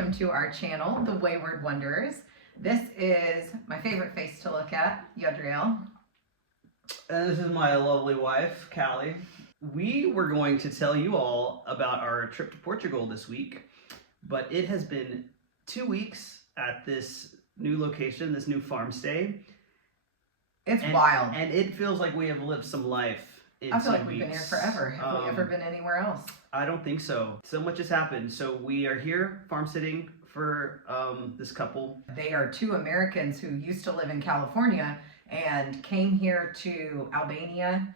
welcome to our channel, The Wayward Wanderers. This is my favorite face to look at, Yadriel. And this is my lovely wife, Callie. We were going to tell you all about our trip to Portugal this week, but it has been 2 weeks at this new location, this new farm stay. It's wild. And it feels like we have lived some life in 2 weeks. I feel like we've been here forever. Have we ever been anywhere else? I don't think so. So much has happened. So we are here farm sitting for this couple. They are two Americans who used to live in California and came here to Albania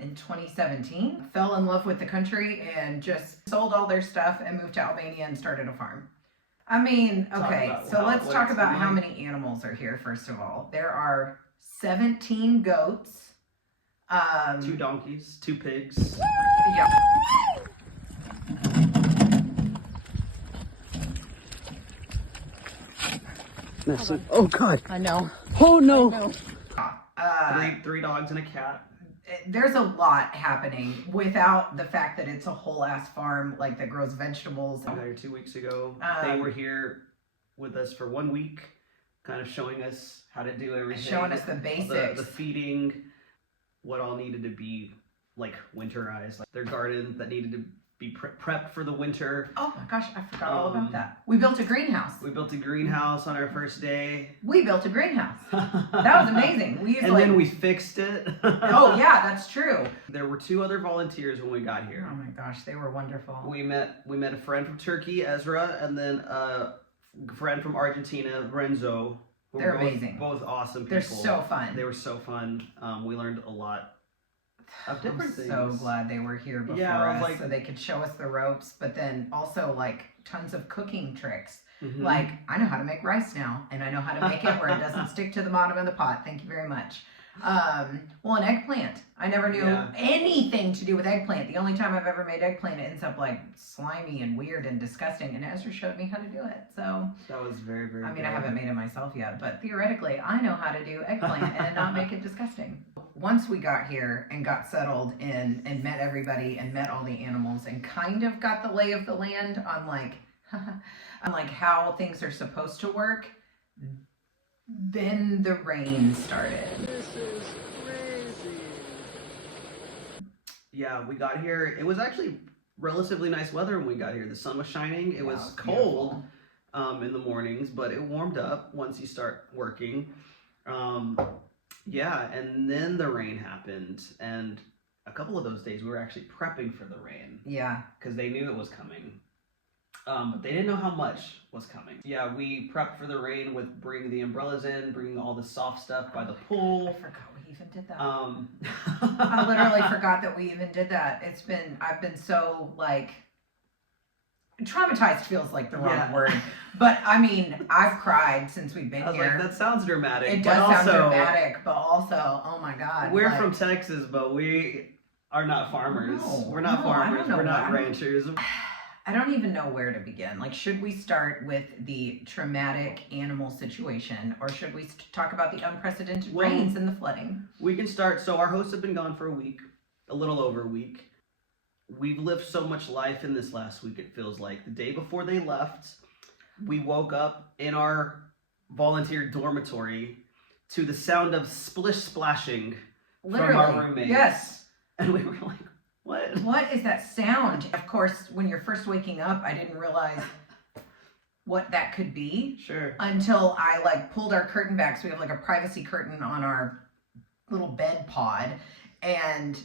in 2017. Fell in love with the country and just sold all their stuff and moved to Albania and started a farm. I mean, okay, so let's talk about how many animals are here, first of all. There are 17 goats. 2 donkeys, 2 pigs. Yeah. Oh God! I know. Oh no! I know. Three dogs and a cat. There's a lot happening without the fact that it's a whole ass farm like that grows vegetables. I got here 2 weeks ago. They were here with us for 1 week, kind of showing us how to do everything. Showing us the basics. The feeding, what all needed to be like winterized, like their garden that needed to be prepped for the winter. Oh my gosh, I forgot all about that. We built a greenhouse. We built a greenhouse on our first day. We built a greenhouse. That was amazing. We used then we fixed it. Oh yeah, that's true. There were 2 other volunteers when we got here. Oh my gosh, they were wonderful. We met a friend from Turkey, Ezra, and then a friend from Argentina, Renzo. They're amazing. Both awesome people. They're so fun. They were so fun. We learned a lot of different things. I'm so glad they were here before us, so they could show us the ropes, but then also like tons of cooking tricks. Mm-hmm. Like, I know how to make rice now, and I know how to make it where it doesn't stick to the bottom of the pot. Thank you very much. Well, an eggplant. I never knew anything to do with eggplant. The only time I've ever made eggplant, it ends up like slimy and weird and disgusting, and Ezra showed me how to do it. So that was very, very good. I haven't made it myself yet, but theoretically, I know how to do eggplant and not make it disgusting. Once we got here and got settled in and met everybody and met all the animals and kind of got the lay of the land on like how things are supposed to work, then the rain started. This is crazy. Yeah, we got here. It was actually relatively nice weather when we got here. The sun was shining. It was cold in the mornings, but it warmed up once you start working. Yeah, and then the rain happened, and a couple of those days we were actually prepping for the rain. Yeah. Because they knew it was coming. But they didn't know how much was coming. Yeah, we prepped for the rain with bringing the umbrellas in, bringing all the soft stuff by the pool. I forgot we even did that. I literally forgot that we even did that. I've been so like, traumatized feels like the wrong word. But I mean, I've cried since we've been here. Like, that sounds dramatic. It does sound dramatic, but also, oh my God. We're from Texas, but we are not farmers. We're not farmers. We're not ranchers. I don't even know where to begin. Like, should we start with the traumatic animal situation, or should we talk about the unprecedented rains and the flooding? We can start. So our hosts have been gone for a week, a little over a week. We've lived so much life in this last week, it feels like. The day before they left, we woke up in our volunteer dormitory to the sound of splish splashing from our roommates. Yes. And we were like, What is that sound? Of course, when you're first waking up, I didn't realize what that could be. Sure. Until I like pulled our curtain back. So we have like a privacy curtain on our little bed pod. And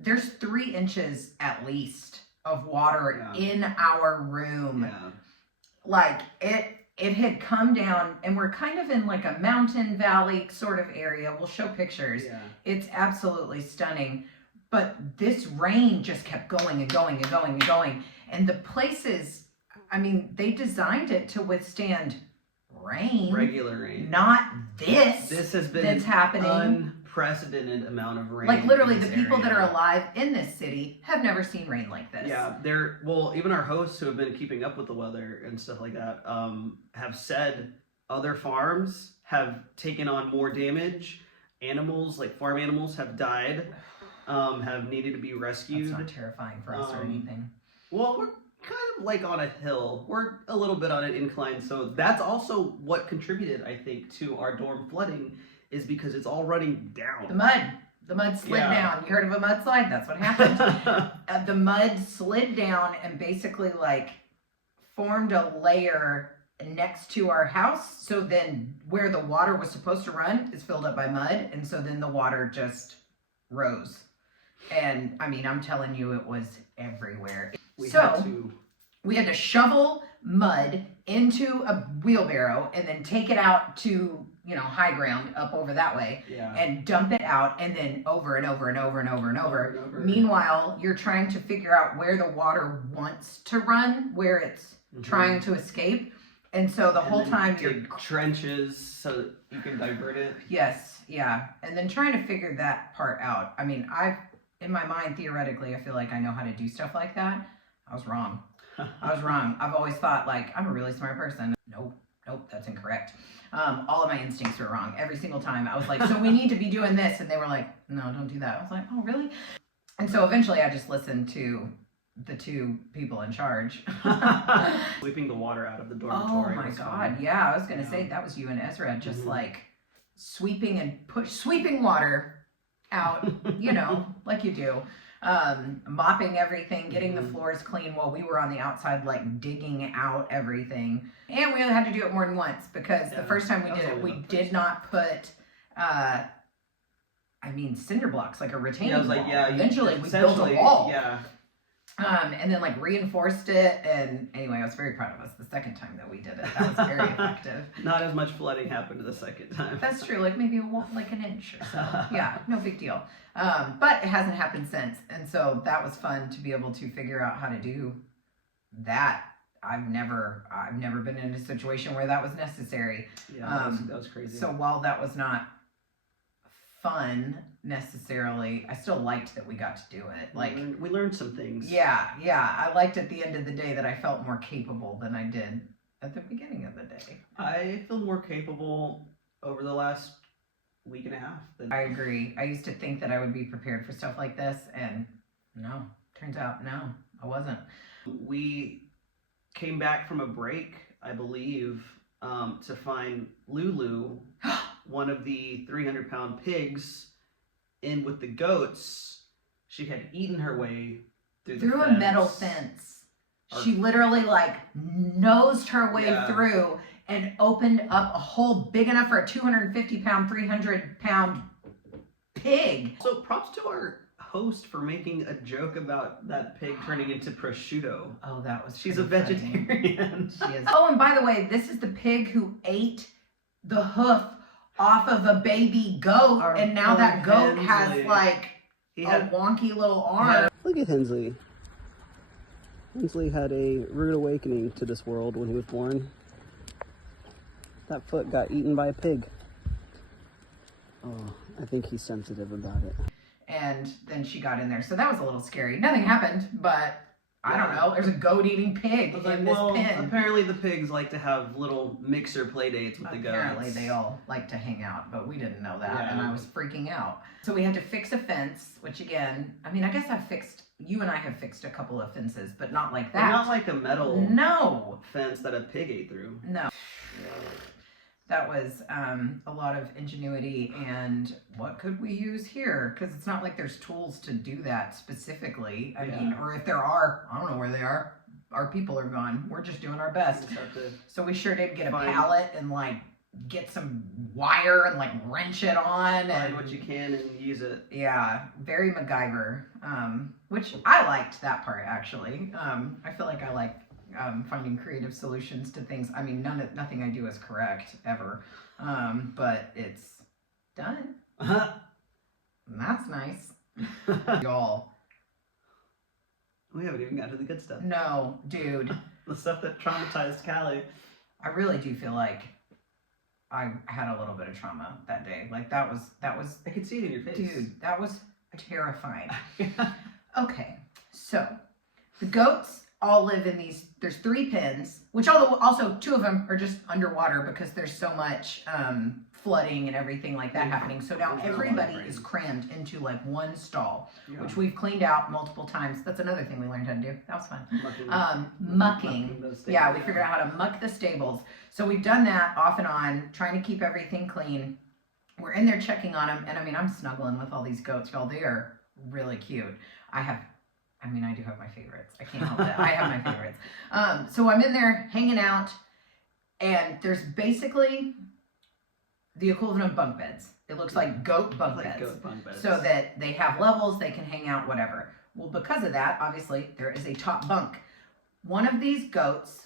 there's 3 inches at least of water in our room. Yeah. Like it had come down, and we're kind of in like a mountain valley sort of area. We'll show pictures. Yeah. It's absolutely stunning. But this rain just kept going and going and going and going. And the places, I mean, they designed it to withstand rain. Regular rain. Not this. This has been that's happening. Unprecedented amount of rain. Like literally the people that are alive in this city have never seen rain like this. Yeah, even our hosts who have been keeping up with the weather and stuff like that have said other farms have taken on more damage. Animals, like farm animals, have died. Have needed to be rescued. That's not terrifying for us or anything. Well, kind of like on a hill. We're a little bit on an incline, so that's also what contributed, I think, to our dorm flooding, is because it's all running down. The mud slid down. You heard of a mudslide? That's what happened. The mud slid down and basically like formed a layer next to our house. So then where the water was supposed to run is filled up by mud. And so then the water just rose. And I mean, I'm telling you, it was everywhere. We had to shovel mud into a wheelbarrow and then take it out to, you know, high ground up over that way and dump it out, and then over and over and over and over and over. Meanwhile, you're trying to figure out where the water wants to run, where it's trying to escape. And so the whole time you're trenches so that you can divert it. Yes, yeah. And then trying to figure that part out. I mean, in my mind, theoretically, I feel like I know how to do stuff like that. I was wrong. I've always thought, like, I'm a really smart person. Nope, that's incorrect. All of my instincts were wrong. Every single time I was like, so we need to be doing this. And they were like, no, don't do that. I was like, oh, really? And so eventually I just listened to the two people in charge. Sweeping the water out of the dormitory. Oh my God. Yeah, I was going to say that was you and Ezra, just like sweeping water out, you know, like you do. Mopping everything, getting the floors clean while we were on the outside, like digging out everything. And we only had to do it more than once because the first time we did it, we did not put, cinder blocks, like a retaining wall. Eventually we built a wall. Yeah. And then like reinforced it. And anyway, I was very proud of us the second time that we did it. That was very effective. Not as much flooding happened the second time. That's true. Like maybe like an inch or so. Yeah, no big deal. But it hasn't happened since. And so that was fun to be able to figure out how to do that. I've never been in a situation where that was necessary. Yeah, that was crazy. So while that was not fun necessarily, I still liked that we got to do it. Like we learned some things. Yeah. I liked at the end of the day that I felt more capable than I did at the beginning of the day. I feel more capable over the last week and a half. I agree. I used to think that I would be prepared for stuff like this, and no, turns out no, I wasn't. We came back from a break, I believe, to find Lulu, one of the 300-pound pigs, in with the goats. She had eaten her way through a metal fence. She literally like nosed her way through and opened up a hole big enough for a 250-pound, 300-pound pig. So props to our host for making a joke about that pig turning into prosciutto. Oh, that was She's a vegetarian. She is. Oh, and by the way, this is the pig who ate the hoof off of a baby goat, and now that goat has like a wonky little arm. Look at Hensley. Hensley had a rude awakening to this world when he was born. That foot got eaten by a pig. Oh, I think he's sensitive about it. And then she got in there, so that was a little scary. Nothing happened, but I don't know. There's a goat-eating pig in this pen. Apparently the pigs like to have little mixer play dates with the goats. Apparently they all like to hang out, but we didn't know that, and I was freaking out. So we had to fix a fence, which again, I mean, I guess you and I have fixed a couple of fences, but not like that. But not like a metal fence that a pig ate through. No. That was a lot of ingenuity and what could we use here? Because it's not like there's tools to do that specifically. I mean, or if there are, I don't know where they are. Our people are gone. We're just doing our best. So we sure did get a pallet and like get some wire and like wrench it on. Find what you can and use it. Yeah, very MacGyver, which I liked that part actually. I feel like I like finding creative solutions to things. I mean, nothing I do is correct ever, but it's done. And that's nice. Y'all. We haven't even got to the good stuff. No, dude. The stuff that traumatized Callie. I really do feel like I had a little bit of trauma that day. Like that was. I could see it in your face. Dude, that was terrifying. Okay, so the goats all live in these, there's 3 pens, which also 2 of them are just underwater because there's so much flooding and everything like that happening. So now everybody is crammed into like one stall, which we've cleaned out multiple times. That's another thing we learned how to do. That was fun. Mucking. Yeah, we figured out how to muck the stables. So we've done that off and on, trying to keep everything clean. We're in there checking on them. And I mean, I'm snuggling with all these goats, y'all. They are really cute. I do have my favorites. I can't help it. I have my favorites. So I'm in there hanging out, and there's basically the equivalent of bunk beds. It looks like goat bunk beds. So that they have levels, they can hang out, whatever. Well, because of that, obviously, there is a top bunk. One of these goats,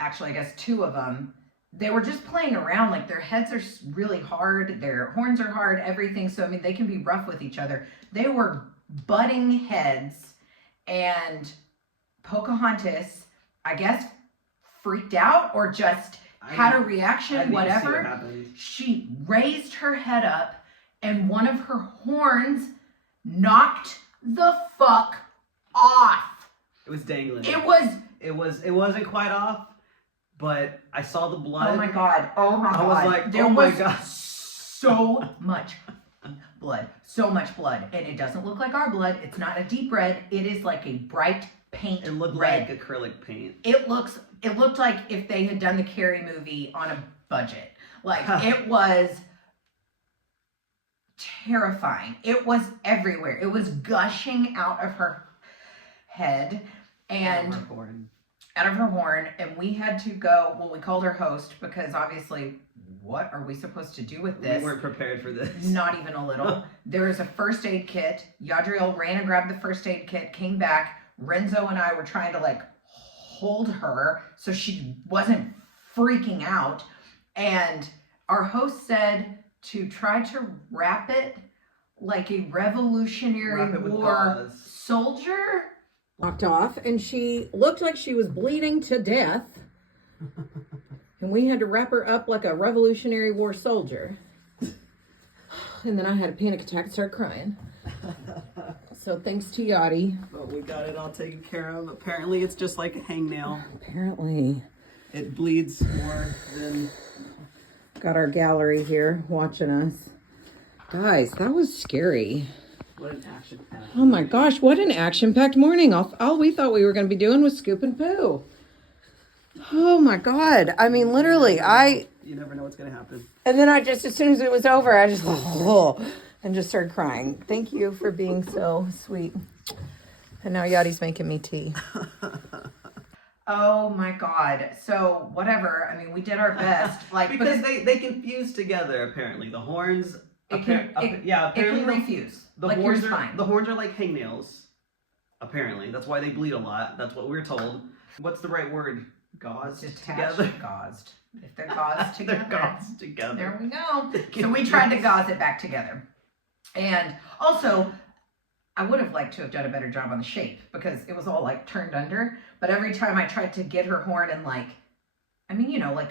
actually, I guess 2 of them, they were just playing around. Like, their heads are really hard, their horns are hard, everything. So, I mean, they can be rough with each other. They were butting heads, and Pocahontas, I guess, freaked out or just had a reaction, whatever. She raised her head up, and one of her horns knocked the fuck off. It was dangling. It wasn't quite off, but I saw the blood. Oh my god. I was like, there oh my was god. So much blood. So much blood. And it doesn't look like our blood. It's not a deep red. It is like a bright paint It looked red. like acrylic paint. It looked like if they had done the Carrie movie on a budget. Like, it was terrifying. It was everywhere. It was gushing out of her head and out of her horn. And we had to go, well, we called her host because obviously, what are we supposed to do with this? We weren't prepared for this. Not even a little. There is a first aid kit. Yadriel ran and grabbed the first aid kit, came back. Renzo and I were trying to like hold her so she wasn't freaking out. And our host said to try to wrap it like a Revolutionary War soldier. Knocked off, and she looked like she was bleeding to death. And we had to wrap her up like a Revolutionary War soldier. And then I had a panic attack and started crying. So thanks to Yadi. But we got it all taken care of. Apparently it's just like a hangnail. Apparently. It bleeds more than... Got our gallery here watching us. Guys, that was scary. What an action-packed. Oh my gosh, what an action-packed morning. All we thought we were going to be doing was scooping poo. Oh my God. I mean, literally, You never know what's going to happen. And then as soon as it was over, I just, and just started crying. Thank you for being so sweet. And now Yadi's making me tea. Oh my God. So whatever. I mean, we did our best. Like, because they can fuse together, apparently. The horns... apparently it can refuse. The like, horns yours fine. The horns are like hangnails. Apparently. That's why they bleed a lot. That's what we're told. What's the right word? Gauzed together? Gauzed. If they're gauzed together. They're gauzed together. There we go. So we tried to gauze it back together. And also, I would have liked to have done a better job on the shape because it was all like turned under. But every time I tried to get her horn and like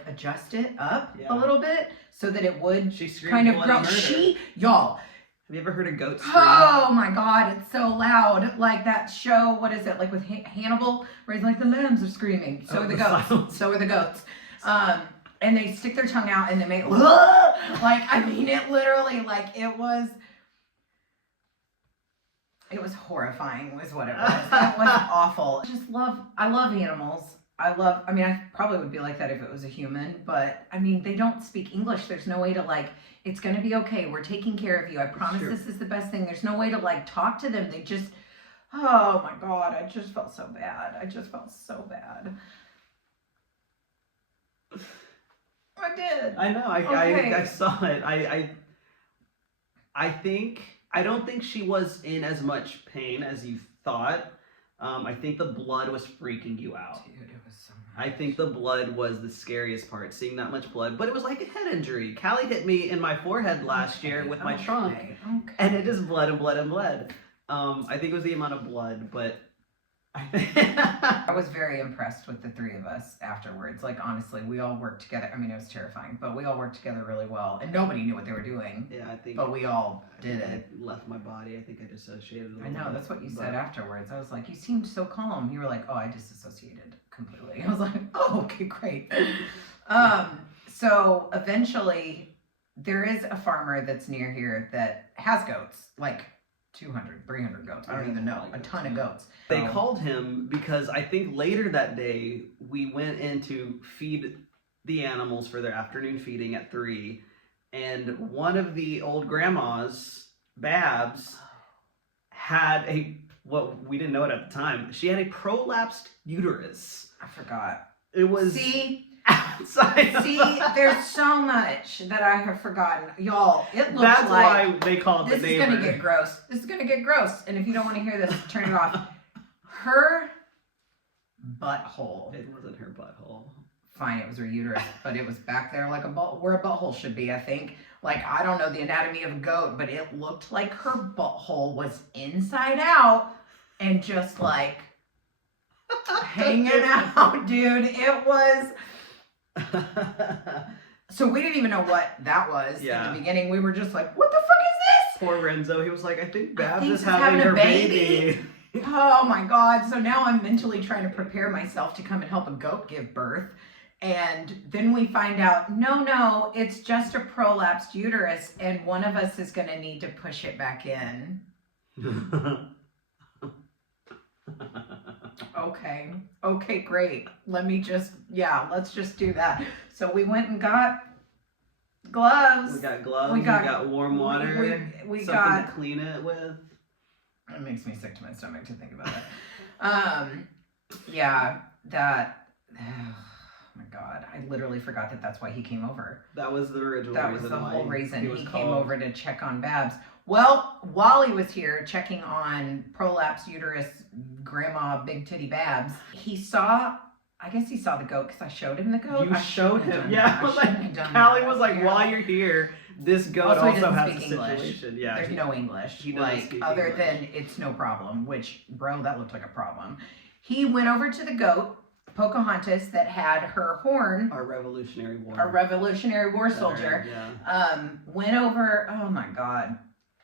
adjust it up a little bit so that it would kind of grow. Y'all. Have you ever heard a goat scream? Oh my God, it's so loud. Like that show, what is it? Like with Hannibal, where he's like, the lambs are screaming. So are the goats. Silence. So are the goats. And they stick their tongue out and they make, it literally, it was horrifying was what it was. It was awful. I love animals. I probably would be like that if it was a human, but they don't speak English. There's no way to it's going to be okay. We're taking care of you. I promise this is the best thing. There's no way to talk to them. They just, oh my God, I just felt so bad. I did. I know. I saw it. I don't think she was in as much pain as you thought. I think the blood was freaking you out. Dude, it was so much. I think the blood was the scariest part, seeing that much blood. But it was like a head injury. Callie hit me in my forehead last year with my trunk. And it is blood and blood and blood. I think it was the amount of blood, but I was very impressed with the three of us afterwards. Like, honestly, we all worked together. I mean, it was terrifying, but we all worked together really well. And nobody knew what they were doing. Yeah, I think. But we all did it. I left my body. I think I dissociated a little I know, bit, that's what you but- said afterwards. I was like, you seemed so calm. You were like, oh, I disassociated completely. I was like, oh, okay, great. So eventually, there is a farmer that's near here that has goats, like 200, 300 goats. I don't even know. A ton of goats. They called him because I think later that day we went in to feed the animals for their afternoon feeding at 3, and one of the old grandmas, Babs, had what we didn't know it at the time. She had a prolapsed uterus. I forgot. It was outside. See, there's so much that I have forgotten. Y'all, it looks That's like why they called this the is neighbor. going to get gross. This is going to get gross. And if you don't want to hear this, turn it off. Her butthole. It wasn't her butthole. Fine, it was her uterus, but it was back there like where a butthole should be, I think. Like, I don't know the anatomy of a goat, but it looked like her butthole was inside out and just like hanging out, dude. It was. So we didn't even know what that was in the beginning. We were just like, what the fuck is this? Poor Renzo. He was like, I think Babs think is he's having having a her baby. baby. Oh my God. So now I'm mentally trying to prepare myself to come and help a goat give birth. And then we find out, no, it's just a prolapsed uterus, and one of us is going to need to push it back in. Okay, great. Let's just do that. So we went and got gloves. We got gloves. We got warm water. We something got to clean it with. It makes me sick to my stomach to think about it. Oh my God, I literally forgot that's why he came over. That was the original That was reason the whole reason he came called. over to check on Babs. Well, while he was here checking on prolapsed uterus grandma big titty Babs, he saw the goat because I showed him the goat. You I showed shouldn't have him. done Yeah, that. I was shouldn't like, have done Callie that. was like, Yeah. while you're here, this goat Also, he also doesn't has a speak English. situation. Yeah, There's no English. he doesn't Like, speak other English. than it's no problem, which, bro, that looked like a problem. He went over to the goat, Pocahontas, that had her horn, our Revolutionary War. a Revolutionary War soldier, Yeah. went over, oh my God.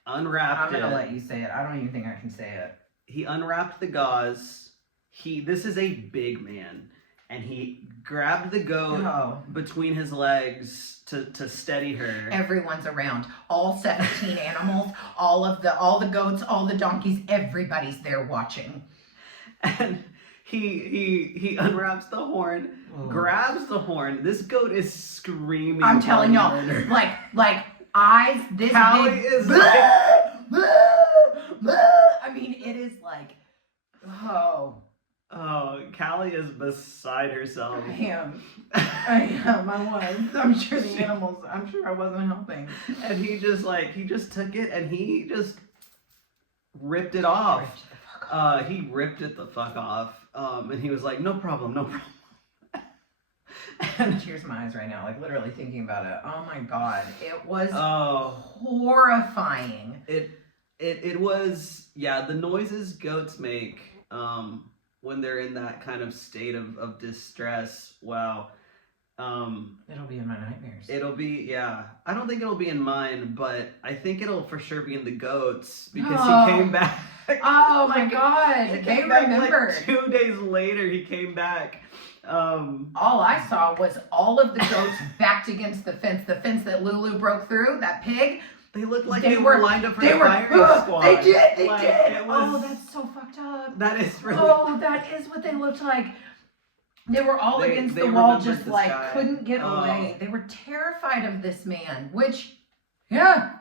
Unwrapped I'm going it. to let you say it. I don't even think I can say it. He unwrapped the gauze. This is a big man, and he grabbed the goat Oh. between his legs to steady her. Everyone's around. All 17 animals, all the goats, all the donkeys, everybody's there watching. And he unwraps the horn, grabs the horn. This goat is screaming. I'm telling y'all, murder. like eyes this Callie big. is I mean, it is like, oh, Callie is beside herself. I am. I was. I'm sure I wasn't helping. And he just took it and he just ripped it off. He ripped it the fuck off. And he was like, no problem. And tears in my eyes right now, like literally thinking about it. Oh my God. It was horrifying. It was, the noises goats make when they're in that kind of state of distress. Wow. It'll be in my nightmares. It'll be, I don't think it'll be in mine, but I think it'll for sure be in the goats because he came back. Oh my God. He They came back, remembered. like, 2 days later, he came back. All I saw was all of the goats backed against the fence that Lulu broke through, that pig. They looked like They they were were- lined up for They the were, firing squad. they did. It was, that's so fucked up. that is really. Oh, that is what they looked like. They were all against they the wall, remembered just this like guy. couldn't get Oh. away. They were terrified of this man, which, yeah,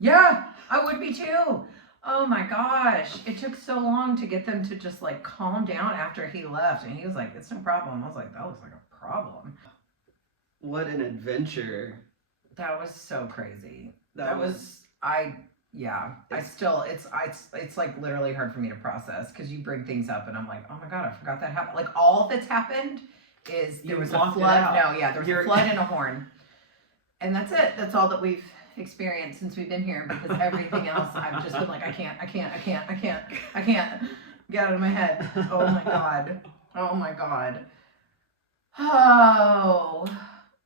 I would be too. Oh my gosh. It took so long to get them to just like calm down after he left. And he was like, it's no problem. I was like, that looks like a problem. What an adventure. That was so crazy. It's like literally hard for me to process because you bring things up and I'm like, oh my God, I forgot that happened. Like all that's happened is there You was a blocked it flood. out. No, yeah, there was a flood and a horn. And that's it. That's all that we've experienced since we've been here because everything else I've just been like, I can't. Get out of my head. Oh my god. Oh my god. Oh.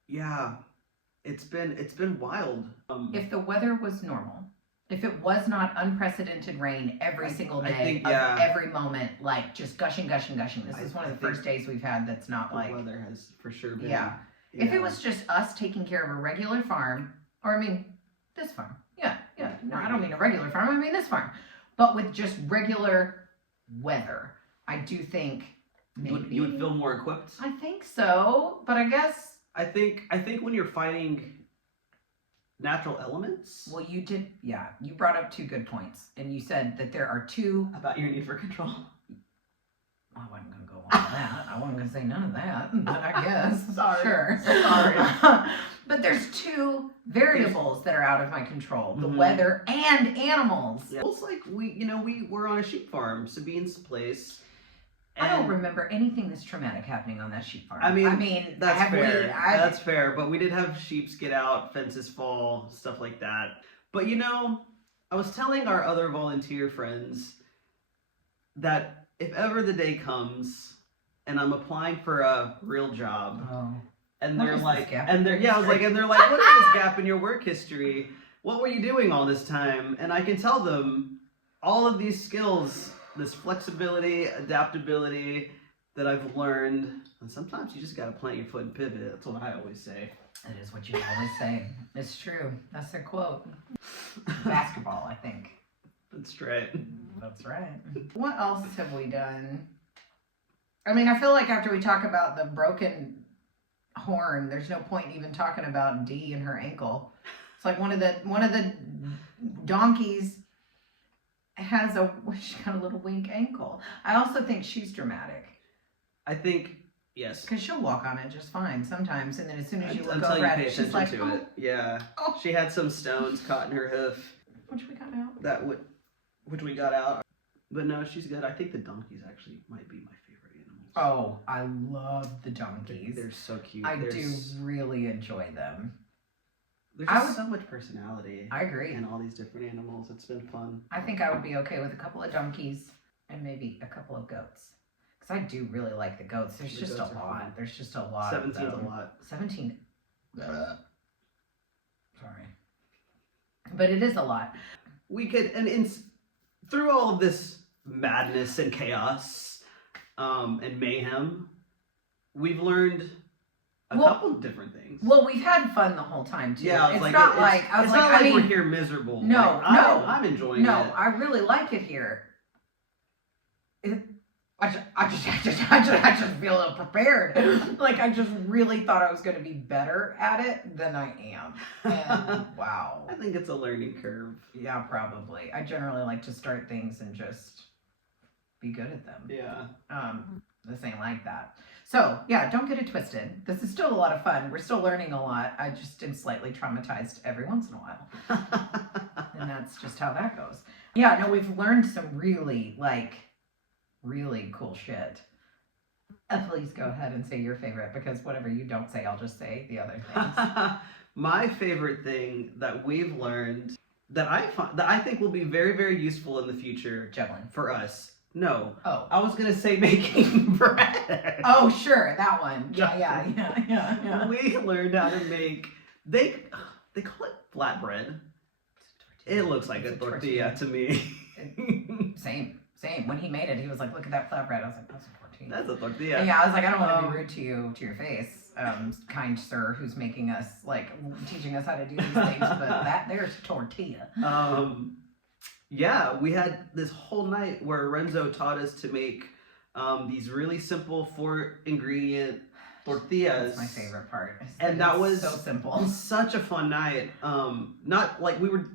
Yeah, it's been wild. If the weather was normal, if it was not unprecedented rain every single day, every moment, like just gushing. This is one of the first days we've had that's not the like weather has for sure been. Yeah. If it was just us taking care of a regular farm, or I mean, this farm. Yeah. No, I don't mean a regular farm. I mean this farm. But with just regular weather, I do think maybe you would feel more equipped. I think so, but I guess I think when you're fighting natural elements. well, you brought up two good points, and you said that there are two About your need for control. I wasn't gonna go on with that. I wasn't gonna say none of that, but I guess. Sorry. Sure. Sorry. But there's two variables that are out of my control: the Mhm. weather and animals. Yeah. It's like we were on a sheep farm, Sabine's place. I don't remember anything this traumatic happening on that sheep farm. I mean, that's fair. That's fair. But we did have sheeps get out, fences fall, stuff like that. But I was telling our other volunteer friends that if ever the day comes and I'm applying for a real job, and What they're is like, this gap and they're in yeah, I was like, and they're like, what is this gap in your work history? What were you doing all this time? And I can tell them all of these skills, this flexibility, adaptability that I've learned. And sometimes you just got to plant your foot and pivot. That's what I always say. It is what you always say. It's true. That's their quote. Basketball, I think. That's right. That's right. What else have we done? I mean, I feel like after we talk about the broken horn, there's no point even talking about Dee and her ankle. It's like one of the donkeys she's got a little wink ankle. I also think she's dramatic. I think yes. Because she'll walk on it just fine sometimes, and then as soon as you look Until over you at pay it, she's like, attention to it. Yeah. Oh. She had some stones caught in her hoof. Which we got out. Which we got out. But no, she's good. I think the donkeys actually might be my favorite animals. Oh, I love the donkeys. They're so cute. I do really enjoy them. There's just so much personality. I agree. In all these different animals. It's been fun. I think I would be okay with a couple of donkeys and maybe a couple of goats. Because I do really like the goats. There's just a lot. Fun. There's just a lot. 17's a lot. 17. Sorry. But it is a lot. We could, through all of this madness and chaos and mayhem, we've learned a couple of different things. Well, we've had fun the whole time too. Yeah, it's not like we're here miserable. No, I'm enjoying it. No, I really like it here. I just feel ill prepared. Like I just really thought I was going to be better at it than I am. And wow. I think it's a learning curve. Yeah, probably. I generally like to start things and just be good at them. Yeah. This ain't like that. So yeah, don't get it twisted. This is still a lot of fun. We're still learning a lot. I just am slightly traumatized every once in a while. And that's just how that goes. Yeah, no, we've learned some really cool shit. Please go ahead and say your favorite, because whatever you don't say, I'll just say the other things. My favorite thing that we've learned that I think will be very, very useful in the future. Juggling. For us. No. Oh. I was going to say making bread. Oh, sure. That one. Yeah. We learned how to make, they call it flatbread. It looks like a tortilla to me. Same. When he made it, he was like, look at that flatbread. I was like, that's a tortilla. That's a tortilla. And yeah, I was like, I don't want to be rude to your face, kind sir, who's making us, teaching us how to do these things, but there's tortilla. Yeah, we had this whole night where Renzo taught us to make these really simple 4-ingredient tortillas. That's my favorite part. And that was so simple. Such a fun night. Not like we were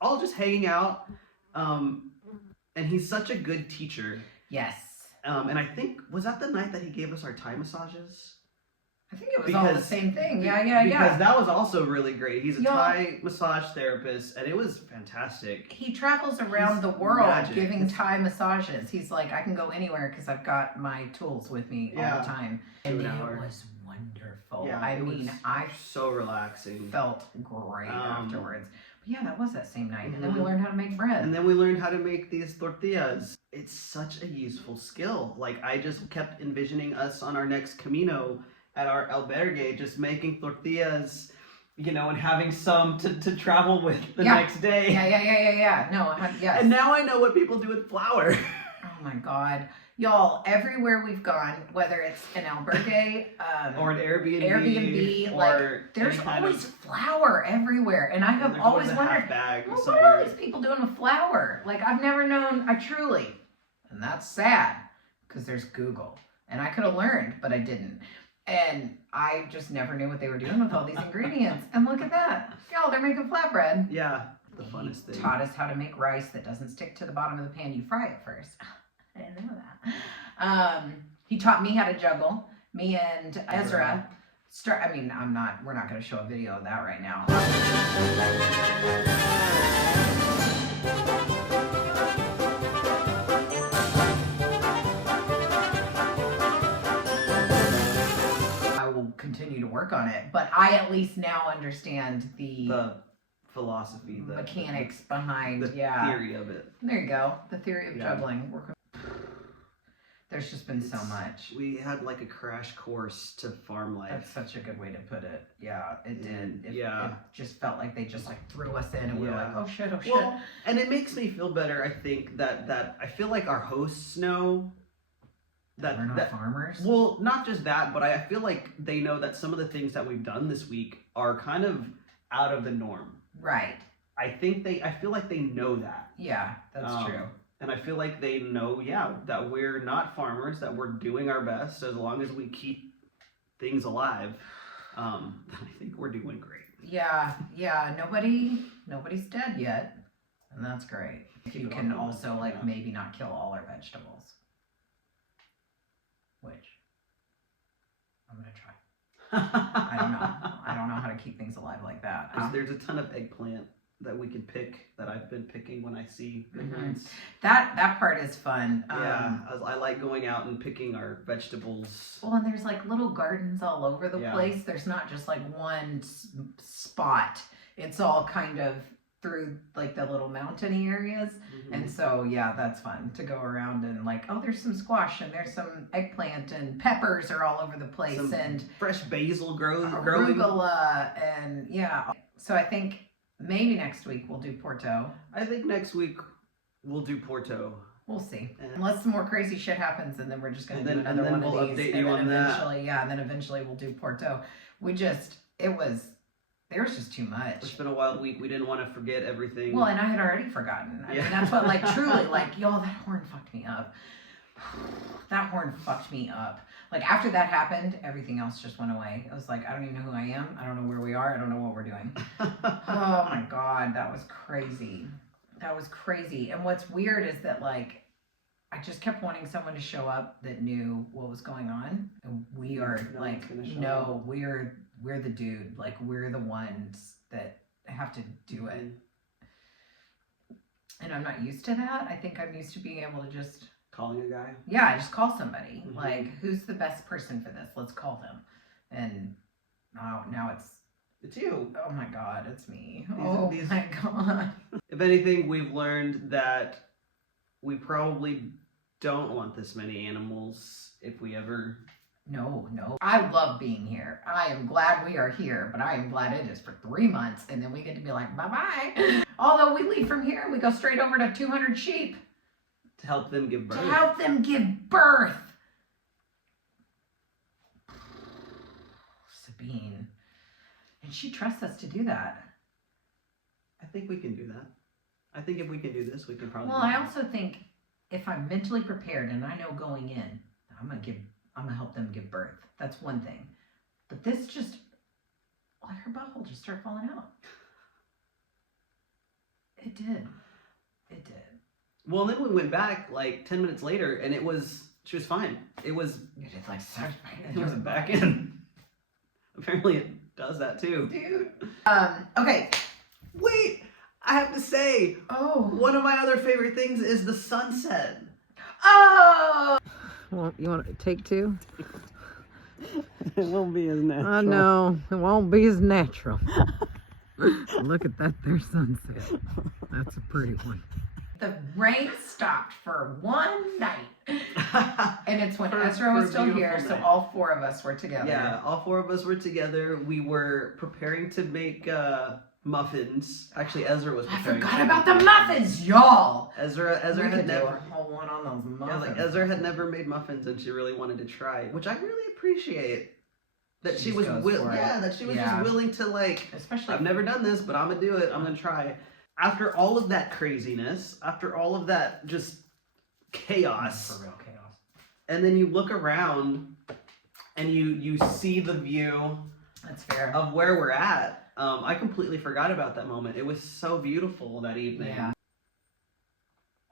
all just hanging out. And he's such a good teacher. Yes. And I think, was that the night that he gave us our Thai massages? I think it was all the same thing. Yeah. Because that was also really great. He's a Thai massage therapist, and it was fantastic. He travels around the world giving Thai massages. He's like, I can go anywhere because I've got my tools with me all the time. And it was wonderful. Yeah, I mean, I so relaxing. felt great afterwards. But yeah, that was that same night. And then we Mhm. learned how to make bread. And then we learned how to make these tortillas. It's such a useful skill. Like, I just kept envisioning us on our next Camino at our albergue, just making tortillas, you know, and having some to travel with the next day. Yeah. No, yes. And now I know what people do with flour. Oh my God. Y'all, everywhere we've gone, whether it's an albergue, or an Airbnb, like, there's always flour everywhere. And I have always wondered, well, what are all these people doing with flour? Like, I've never known, and that's sad, because there's Google. And I could have learned, but I didn't. And I just never knew what they were doing with all these ingredients. And look at that. Y'all, they're making flatbread. Yeah, the funnest thing. Taught us how to make rice that doesn't stick to the bottom of the pan. You fry it first. I didn't know that. He taught me how to juggle. Me and Ezra we're not going to show a video of that right now. I will continue to work on it, but I at least now understand the philosophy, the mechanics behind the theory of it. There you go. The theory of juggling. There's just been so much. We had like a crash course to farm life. That's such a good way to put it. Yeah, it did. It just felt like they just like threw us in and we were like, oh shit. Well, and it makes me feel better, I think, that I feel like our hosts know that we're not farmers. Well, not just that, but I feel like they know that some of the things that we've done this week are kind of out of the norm. Right. I feel like they know that. Yeah, that's true. And I feel like they know, that we're not farmers, that we're doing our best as long as we keep things alive. I think we're doing great. Yeah. Nobody's dead yet, and that's great. You can also maybe not kill all our vegetables, which I'm gonna try. I don't know how to keep things alive like that. There's a ton of eggplant that we can pick, that I've been picking when I see good ones. That part is fun. I like going out and picking our vegetables. Well, and there's like little gardens all over the place. There's not just like one spot. It's all kind of through like the little mountainy areas. And so, that's fun to go around and like, oh, there's some squash and there's some eggplant and peppers are all over the place. And fresh basil growing. Arugula and So I think maybe next week we'll do Porto. I think next week we'll do Porto. We'll see. Unless some more crazy shit happens, and then we're just going to do another one we'll of these. Update you on that. And then eventually we'll do Porto. There was just too much. It's been a wild week. We didn't want to forget everything. Well, and I had already forgotten. I mean, that's what, truly, y'all, that horn fucked me up. That horn fucked me up. Like, after that happened, everything else just went away. I was like, I don't even know who I am. I don't know where we are. I don't know what we're doing. Oh, my God. That was crazy. And what's weird is that, I just kept wanting someone to show up that knew what was going on. And we are, we're the dude. We're the ones that have to do it. And I'm not used to that. I think I'm used to being able to just... Calling a guy? Yeah, just call somebody. Who's the best person for this? Let's call them. And now it's you. Oh my God, it's me. These my God. If anything, we've learned that we probably don't want this many animals if we ever... No. I love being here. I am glad we are here, but I am glad it is for 3 months, and then we get to be like, bye-bye. Although we leave from here and we go straight over to 200 sheep. To help them give birth. Sabine. And she trusts us to do that. I think we can do that. I think if we can do this, we can probably... Well, I also think if I'm mentally prepared and I know going in, I'm gonna help them give birth. That's one thing. But this just... her butthole just started falling out. It did. Well, then we went back 10 minutes later, and she was fine. It was back in. Apparently it does that too. Dude. Okay. Wait, I have to say, one of my other favorite things is the sunset. Oh! Well, you want to take two? It won't be as natural. I know. It won't be as natural. Look at that there sunset. That's a pretty one. The rain stopped for one night. And it's when Ezra for was a still here, beautiful so night. all four of us were together. Yeah, all four of us were together. We were preparing to make muffins. Actually, Ezra was I preparing. forgot to about make the muffins, y'all. Ezra We had could do never. a whole one on those Yeah, muffins. like Ezra had never made muffins, and she really wanted to try, which I really appreciate. That she She was goes will, for it. yeah, that she was Yeah. just willing to like. Especially I've never done this, but I'm gonna do it. I'm gonna try. After all of that craziness, after all of that just chaos, for real chaos. and then you look around, and you see the view That's fair. of where we're at. I completely forgot about that moment. It was so beautiful that evening. Yeah.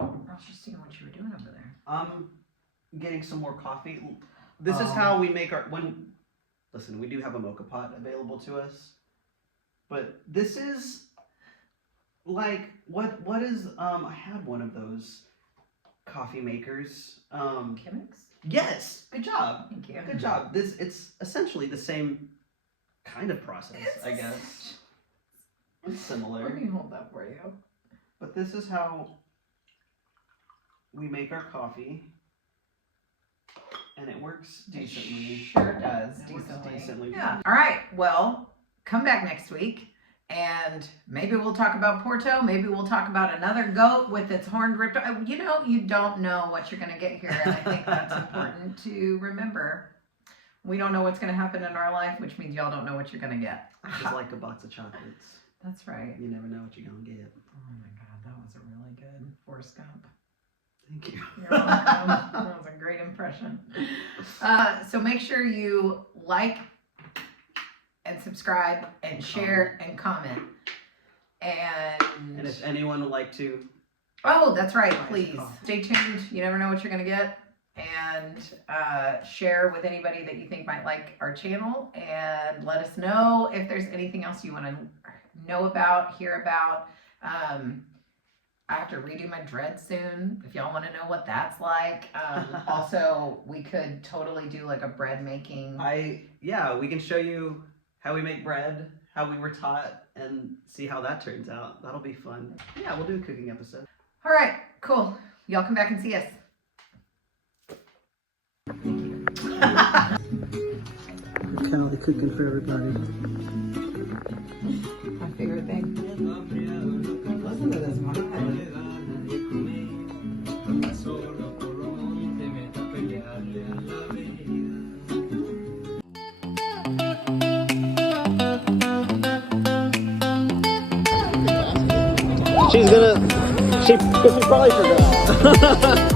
I was just seeing what you were doing over there. I'm getting some more coffee. This is Oh. how we make our listen, we do have a mocha pot available to us. But this is like what is I had one of those coffee makers. Chemix? Yes, good job. Thank you. Good job. It's essentially the same kind of process, I guess. It's Let similar. me hold that for you. But this is how we make our coffee. And it works decently. Sure does. It works Decently. decently. Yeah. All right. Well, come back next week and maybe we'll talk about Porto. Maybe we'll talk about another goat with its horn ripped off. You know, you don't know what you're going to get here. And I think that's important to remember. We don't know what's going to happen in our life, which means y'all don't know what you're going to get. It's like a box of chocolates. That's right. You never know what you're gonna get. Oh my God, that was a really good Forrest Gump. Thank you. You're welcome. That was a great impression. So make sure you like and subscribe and share and comment. And And if anyone would like to, oh, that's right. Nice Please call. stay tuned. You never know what you're gonna get. And share with anybody that you think might like our channel. And let us know if there's anything else you want to know about, hear about. I have to redo my dread soon. If y'all want to know what that's like. Also, we could totally do like a bread making. we can show you how we make bread, how we were taught, and see how that turns out. That'll be fun. Yeah, we'll do a cooking episode. All right, cool. Y'all come back and see us. Callie cooking for everybody. My favorite thing. Listen to this one. She's gonna. She probably forgot.